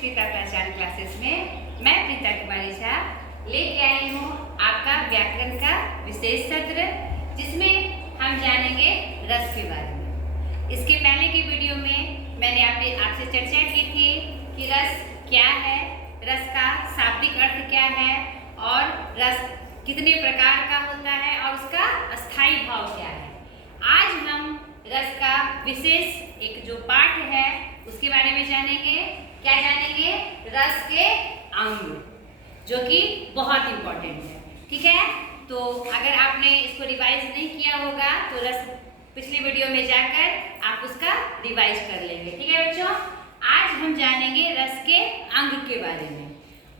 प्रीता पहचान क्लासेस में मैं प्रीता कुमारी झा लेके आई हूँ आपका व्याकरण का विशेष सत्र, जिसमें हम जानेंगे रस के बारे में। इसके पहले की वीडियो में मैंने आपसे चर्चा की थी कि रस क्या है, रस का शाब्दिक अर्थ क्या है और रस कितने प्रकार का होता है और उसका अस्थाई भाव क्या है। आज हम रस का विशेष एक जो पाठ है उसके बारे में जानेंगे। क्या जानेंगे? रस के अंग, जो कि बहुत इंपॉर्टेंट है। ठीक है, तो अगर आपने इसको रिवाइज नहीं किया होगा तो रस पिछली वीडियो में जाकर आप उसका रिवाइज कर लेंगे। ठीक है बच्चों, आज हम जानेंगे रस के अंग के बारे में।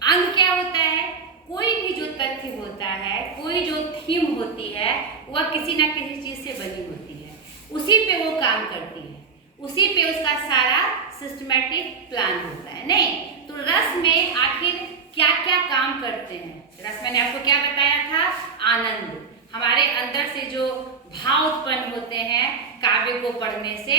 अंग क्या होता है? कोई भी जो तथ्य होता है, कोई जो थीम होती है, वह किसी ना किसी चीज से बनी होती है, उसी पे वो काम करती है, उसी पे उसका सारा सिस्टमैटिक प्लान होता है। नहीं तो रस में आखिर क्या क्या काम करते हैं? रस मैंने आपको क्या बताया था? आनंद। हमारे अंदर से जो भाव उत्पन्न होते हैं काव्य को पढ़ने से,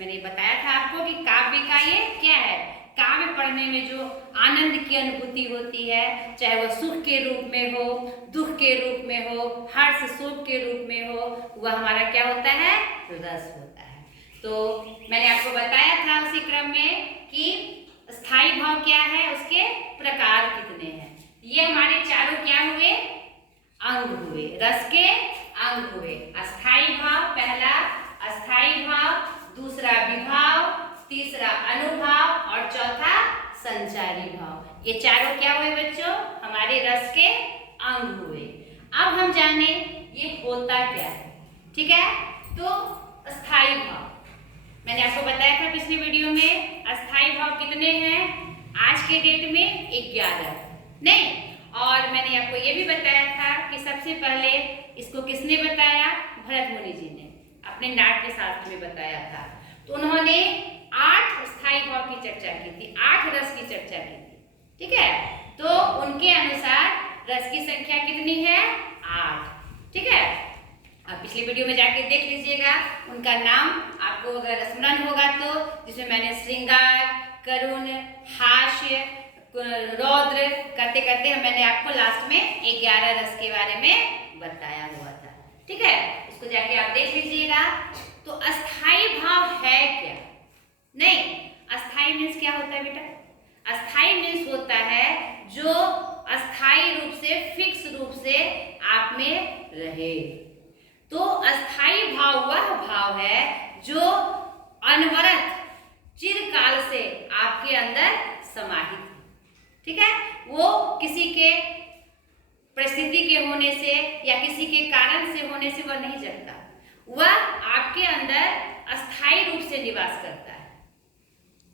मैंने बताया था आपको कि काव्य का ये क्या है, काव्य पढ़ने में जो आनंद की अनुभूति होती है, चाहे वह सुख के रूप में हो, दुख के रूप में हो, हर्ष शोक के रूप में हो, वह हमारा क्या होता है? रस होता है। तो मैंने आपको बताया था उसी क्रम में कि स्थायी भाव क्या है, उसके प्रकार कितने हैं। ये हमारे चारों क्या हुए? अंग हुए, रस के अंग हुए। अस्थाई भाव पहला, अस्थाई भाव दूसरा, विभाव तीसरा, अनुभाव और चौथा, संचारी भाव। ये चारों क्या हुए बच्चों? हमारे रस के अंग हुए। अब हम जाने ये होता क्या है। ठीक है, तो अस्थाई भाव मैंने आपको बताया था पिछली वीडियो में, अस्थाई भाव कितने हैं आज के डेट में? 11। नहीं, और मैंने आपको ये भी बताया था कि सबसे पहले इसको किसने बताया? भरत मुनि जी ने अपने नाट्य शास्त्र में बताया था। तो उन्होंने 8 स्थायी भाव की चर्चा की थी, 8 रस की चर्चा की थी। ठीक है, तो उनके अनुसार रस की संख्या कितनी है? 8। ठीक है, आप पिछली वीडियो में जाके देख लीजिएगा, उनका नाम आपको अगर स्मरण होगा तो, जिसमें मैंने श्रृंगार, करुण, हास्य, रौद्र करते करते मैंने आपको लास्ट में 11 रस के बारे में बताया हुआ था। ठीक है, उसको जाके आप देख लीजिएगा। तो अस्थाई भाव है क्या? नहीं, अस्थाई मीन्स क्या होता है बेटा? अस्थाई मीन्स होता है जो अस्थाई रूप से, फिक्स रूप से आप में रहे। तो अस्थाई भाव वह भाव है जो अनवरत चिरकाल से आपके अंदर समाहित है। ठीक है, वो किसी के परिस्थिति के होने से या किसी के कारण से होने से वह नहीं जगता, वह आपके अंदर अस्थाई रूप से निवास करता है।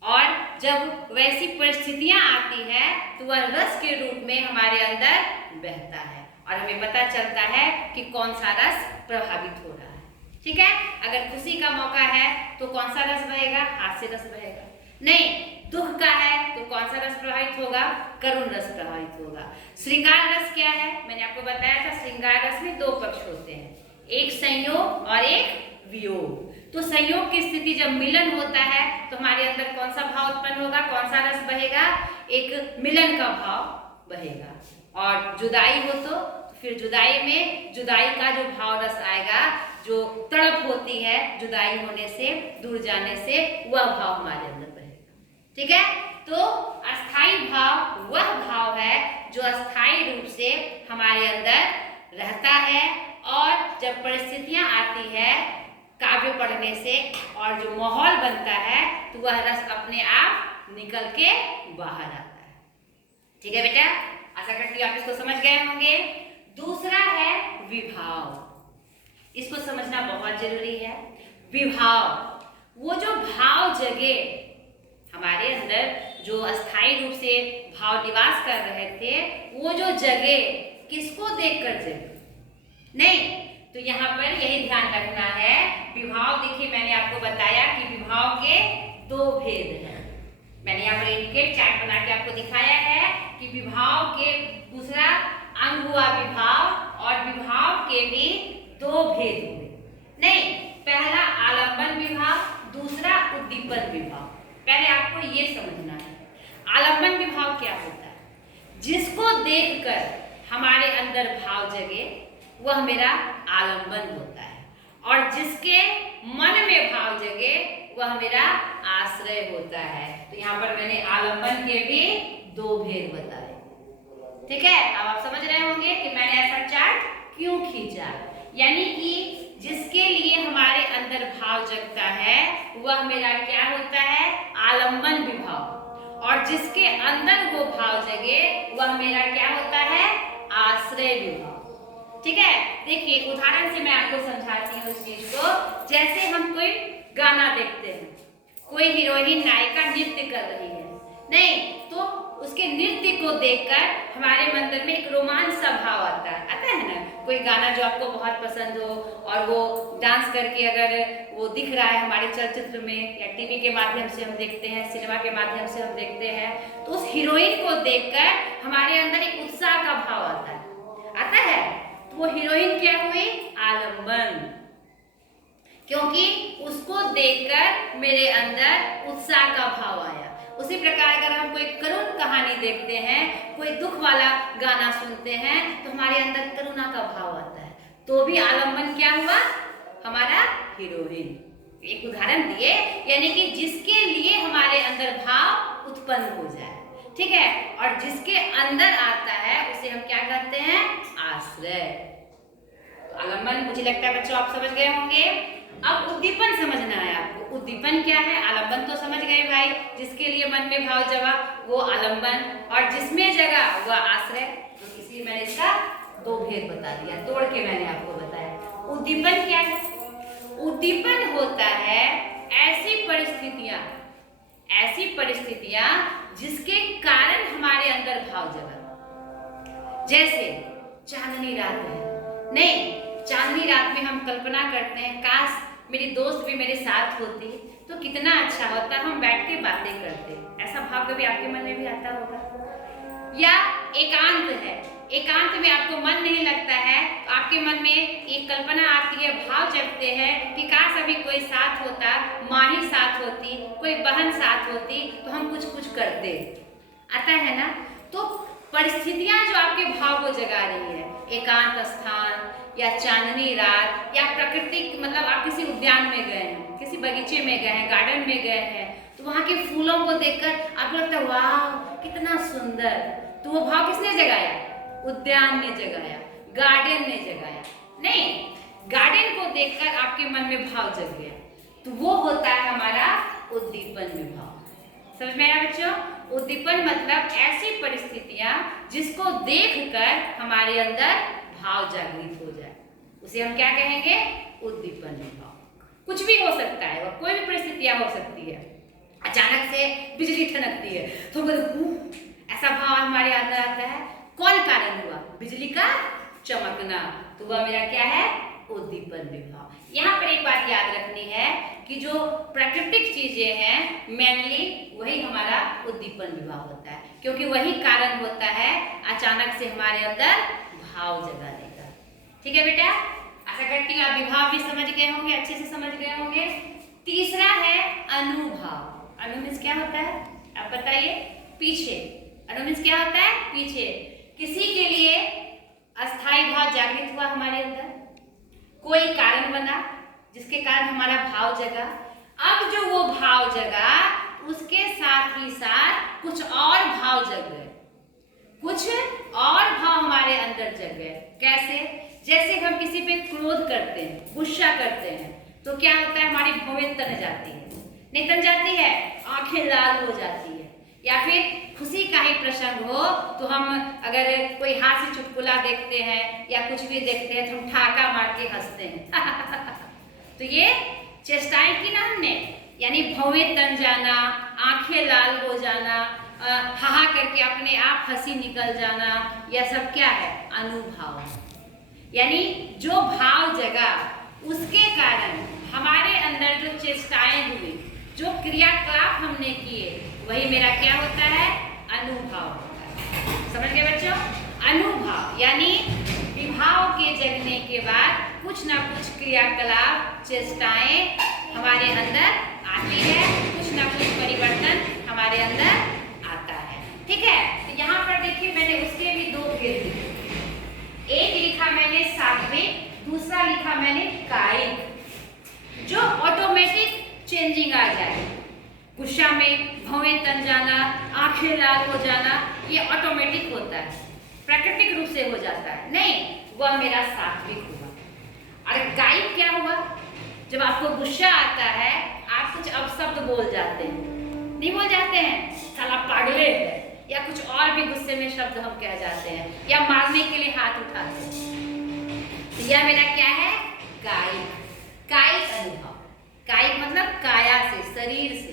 और जब वैसी परिस्थितियां आती है तो वह रस के रूप में हमारे अंदर बहता है और हमें पता चलता है कि कौन सा रस प्रभावित हो रहा है। ठीक है, अगर खुशी का मौका है तो कौन सा रस बहेगा? हास्य रस बहेगा। नहीं, दुख का है तो कौन सा रस प्रभावित होगा? करुण रस प्रभावित होगा। श्रृंगार रस क्या है? मैंने आपको बताया था, श्रृंगार रस में 2 पक्ष होते हैं, एक संयोग और एक वियोग। तो संयोग की स्थिति जब मिलन होता है तो हमारे अंदर कौन सा भाव उत्पन्न होगा, कौन सा रस बहेगा? एक मिलन का भाव बहेगा। और जुदाई हो तो फिर जुदाई में जुदाई का जो भाव रस आएगा, जो तड़प होती है जुदाई होने से, दूर जाने से, वह भाव हमारे अंदर बहेगा। ठीक है, तो अस्थाई भाव वह भाव है जो अस्थाई रूप से हमारे अंदर रहता है और जब परिस्थितियां आती है काव्य पढ़ने से और जो माहौल बनता है तो वह रस अपने आप निकल के बाहर आता है। ठीक है बेटा, आशा करती हूँ आप इसको समझ गए होंगे। दूसरा है विभाव। इसको समझना बहुत जरूरी है। विभाव, वो जो भाव जगे हमारे अंदर, जो अस्थाई रूप से भाव निवास कर रहे थे, वो जो जगे किसको देखकर जगे? नहीं, तो यहाँ पर यही ध्यान रखना है। विभाव, देखिए मैंने आपको बताया कि विभाव के 2 भेद हैं। मैंने यहाँ पर इंडिकेट चार्ट बना के आपको दिखाया है कि विभाव के दूसरा अंग हुआ विभाव और विभाव के भी 2 भेद हुए। नहीं, पहला आलंबन विभाव, दूसरा उद्दीपन विभाव। पहले आपको ये समझना है, आलम्बन विभाव क्या होता है? जिसको देखकर हमारे अंदर भाव जगे वह मेरा आलम्बन होता है, और जिसके मन में भाव जगे वह मेरा आश्रय होता है। तो यहाँ पर मैंने आलम्बन के भी दो भेद बताए। ठीक है, अब आप समझ रहे होंगे कि मैंने ऐसा चार्ट क्यों खींचा। यानी कि जिसके लिए हमारे अंदर भाव जगता है वह मेरा क्या होता है? आलम्बन विभाव। और जिसके अंदर वो भाव जगे वह मेरा क्या होता है? आश्रय विभाव। ठीक है, देखिए उदाहरण से मैं आपको समझाती हूँ इस चीज को। जैसे हम कोई गाना देखते हैं, कोई हीरोइन नायिका नृत्य कर रही है, नहीं तो उसके नृत्य को देखकर हमारे मन में एक रोमांच सा भाव आता है ना। कोई गाना जो आपको बहुत पसंद हो और वो डांस करके अगर वो दिख रहा है हमारे चलचित्र में या टीवी के माध्यम से हम देखते हैं, सिनेमा के माध्यम से हम देखते हैं, तो उस हीरोइन को देखकर हमारे अंदर एक उत्साह का भाव आता है। तो वो हीरोइन क्या हुई? आलम्बन, क्योंकि उसको देखकर मेरे अंदर उत्साह का भाव आया। उसी प्रकार अगर हम कोई करुण कहानी देखते हैं, कोई दुख वाला गाना सुनते हैं, तो हमारे अंदर करुणा का भाव आता है, तो भी आलम्बन क्या हुआ? हमारा हीरोइन। एक उदाहरण दिए, यानी कि जिसके लिए हमारे अंदर भाव उत्पन्न हो जाए। ठीक है, और जिसके अंदर आता है उसे हम क्या कहते हैं? आश्रय। आलम्बन मुझे लगता है बच्चों आप समझ गए होंगे। अब उद्दीपन समझना है आपको। उद्दीपन क्या है? आलम्बन तो समझ गए भाई, जिसके लिए मन में भाव जगा वो आलम्बन, और जिसमें जगा वह आश्रय। तो इसलिए मैंने इसका दो भेद बता दिया, तोड़ के मैंने आपको बताया। उद्दीपन क्या है? उद्दीपन होता है ऐसी परिस्थितियां जिसके कारण हमारे अंदर भाव जगा। जैसे चांदनी रात है, नहीं चांदनी रात में हम कल्पना करते हैं काश मेरी दोस्त भी मेरे साथ होती तो कितना अच्छा होता, हम बैठ के बातें करते। ऐसा भाव कभी आपके मन में भी आता होगा। या एकांत है, एकांत में आपको मन नहीं लगता है, आपके मन में एक कल्पना आती है, भाव जगते हैं कि काश अभी कोई साथ होता, माँ ही साथ होती, कोई बहन साथ होती तो हम कुछ करते। आता है ना। तो परिस्थितियां जो आपके भाव को जगा रही है, एकांत स्थान या चांदनी रात या प्रकृति, मतलब आप किसी उद्यान में गए हैं, किसी बगीचे में गए हैं, गार्डन में गए हैं, तो वहाँ के फूलों को देखकर आपको लगता है वाह कितना सुंदर। तो वो भाव किसने जगाया? उद्यान ने जगाया, गार्डन ने जगाया। नहीं, गार्डन को देखकर आपके मन में भाव जग गया, तो वो होता है हमारा उद्दीपन विभाव। समझ में आया बच्चों? उद्दीपन मतलब ऐसी परिस्थितियां जिसको देखकर हमारे अंदर भाव जागृत हो जाए, उसे हम क्या कहेंगे? उद्दीपन विभाव। कुछ भी हो सकता है, और कोई भी परिस्थितियां हो सकती है। अचानक से बिजली ठनकती है तो ऐसा भाव हमारे अंदर आता है। कौन कारण हुआ? बिजली का चमकना, तो वह मेरा क्या है? उद्दीपन विभाव। यहाँ पर एक बात याद रखनी है कि जो प्राकृतिक चीजें हैं मेनली वही हमारा उद्दीपन विभाव होता है, क्योंकि वही कारण होता है अचानक से हमारे अंदर भाव जगाने का। ठीक है बेटा, आशा करती हूँ आप विभाव भी समझ गए होंगे, अच्छे से समझ गए होंगे। तीसरा है अनुभाव। अनु मीन्स क्या होता है? आप बताइए। पीछे। अनु मीन्स क्या होता है? पीछे। किसी के लिए अस्थायी भाव जागृत हुआ हमारे अंदर, कोई कारण बना जिसके कारण हमारा भाव जगा। अब जो वो भाव जगा उसके साथ ही साथ कुछ और भाव जग गए, कुछ और भाव हमारे अंदर जग गए। कैसे? जैसे हम किसी पे क्रोध करते हैं, गुस्सा करते हैं, तो क्या होता है? हमारी भौहें तन जाती है, नहीं तन जाती है, आंखें लाल हो जाती है। या फिर खुशी का ही प्रसंग हो तो हम अगर कोई हास्य चुटकुला देखते हैं या कुछ भी देखते हैं तो हम ठाका मार के हंसते हैं। तो ये चेष्टाएं की ना हमने, यानी भौहें तन जाना, आंखें लाल हो जाना, हाहा करके अपने आप हंसी निकल जाना, यह सब क्या है? अनुभाव। यानी जो भाव जगा उसके कारण हमारे अंदर जो चेष्टाएं हुई, जो क्रियाकलाप हमने किए, वही मेरा क्या होता है? अनुभाव होता है। समझ गए बच्चों? अनुभाव यानी विभाव के जगने के बाद कुछ ना कुछ क्रियाकलाप, चेष्टाएं हमारे अंदर आती है, कुछ ना कुछ परिवर्तन हमारे अंदर आता है। में भौएं तन जाना, आंखें लाल हो जाना, ये ऑटोमेटिक होता है, प्राकृतिक रूप से हो जाता है। नहीं, वह मेरा सात्विक हुआ। और कायिक क्या हुआ? जब आपको गुस्सा आता है, आप कुछ अपशब्द बोल जाते हैं, नहीं बोल जाते हैं, साला पागले है, या कुछ और भी गुस्से में शब्द हम कह जाते हैं, या मारने के लिए हाथ उठाते हैं। तो यह मेरा क्या है? कायिक। कायिक अनुभव। कायिक मतलब काया से, शरीर से।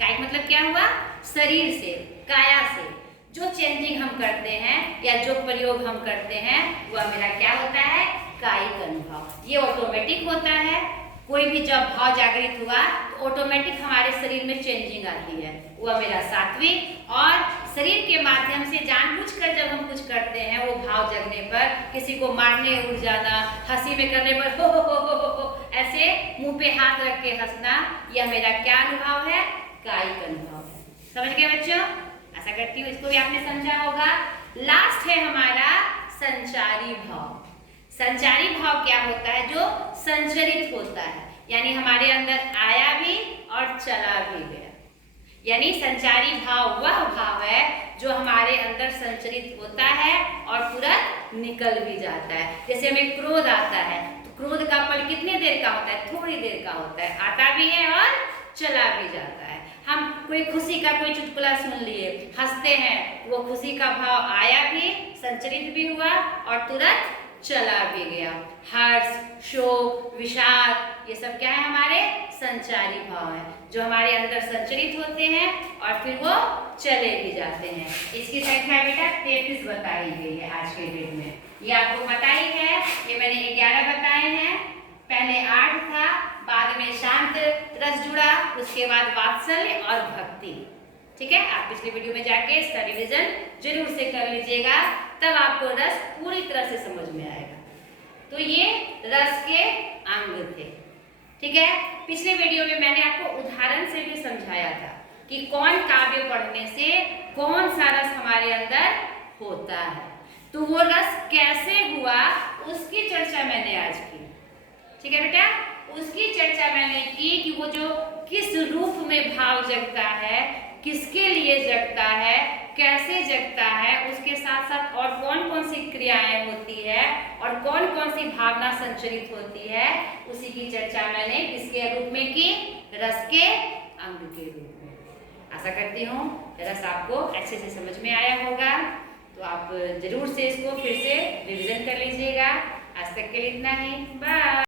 कायिक मतलब क्या हुआ? शरीर से, काया से जो चेंजिंग हम करते हैं या जो प्रयोग हम करते हैं, वह मेरा क्या होता है? कायिक अनुभव। ये ऑटोमेटिक होता है। कोई भी जब भाव जागृत हुआ तो ऑटोमेटिक हमारे शरीर में चेंजिंग आती है, वह मेरा सात्विक। और शरीर के माध्यम से जानबूझकर जब हम कुछ करते हैं, वो भाव जगने पर, किसी को मारने उड़ जाना, हंसी में करने पर हो ऐसे मुंह पे हाथ रख के हंसना, यह मेरा क्या अनुभव है? कायिक अनुभव है। समझ गए बच्चों? आशा करती हूँ इसको भी आपने समझा होगा। लास्ट है हमारा संचारी भाव। संचारी भाव क्या होता है? जो संचरित होता है, यानी हमारे अंदर आया भी और चला भी गया। यानी संचारी भाव वह भाव है जो हमारे अंदर संचरित होता है और तुरंत निकल भी जाता है। जैसे हमें क्रोध आता है, तो क्रोध का पल कितने देर का होता है? थोड़ी देर का होता है, आता भी है और चला भी जाता है। हम कोई खुशी का कोई चुटकुला सुन लिए, हंसते हैं, वो खुशी का भाव आया भी, संचरित भी हुआ और तुरंत चला भी गया। हर्ष, शोक, विषाद, ये सब क्या है? हमारे संचारी भाव है, जो हमारे अंदर संचरित होते हैं और फिर वो चले भी जाते हैं। इसकी संख्या बेटा 33 बताई गई है आज के डेट में। ये आपको पता ही है, ये मैंने 11 बताए हैं। पहले 8 था, बाद में शांत रस जुड़ा, उसके बाद वात्सल्य और भक्ति। ठीक है, आप पिछले वीडियो में जाके इसका रिवीजन जरूर से कर लीजिएगा, तब आपको रस पूरी तरह से समझ में आएगा। तो ये रस के अंग थे। ठीक है, पिछले वीडियो में मैंने आपको उदाहरण से भी समझाया था कि कौन काव्य पढ़ने से कौन सा रस हमारे अंदर होता है, तो वो रस कैसे हुआ उसकी चर्चा मैंने आज की। ठीक है बेटा, उसकी चर्चा मैंने की कि वो जो किस रूप में भाव जगता है, किसके लिए जगता है, कैसे जगता है, उसके साथ साथ और कौन कौन सी क्रियाएं होती है और कौन कौन सी भावना संचरित होती है, उसी की चर्चा मैंने किसके रूप में की? रस के अंग के रूप में। आशा करती हूँ रस आपको अच्छे से समझ में आया होगा, तो आप जरूर से इसको फिर से रिवीजन कर लीजिएगा। आज तक के लिए इतना ही, बाय।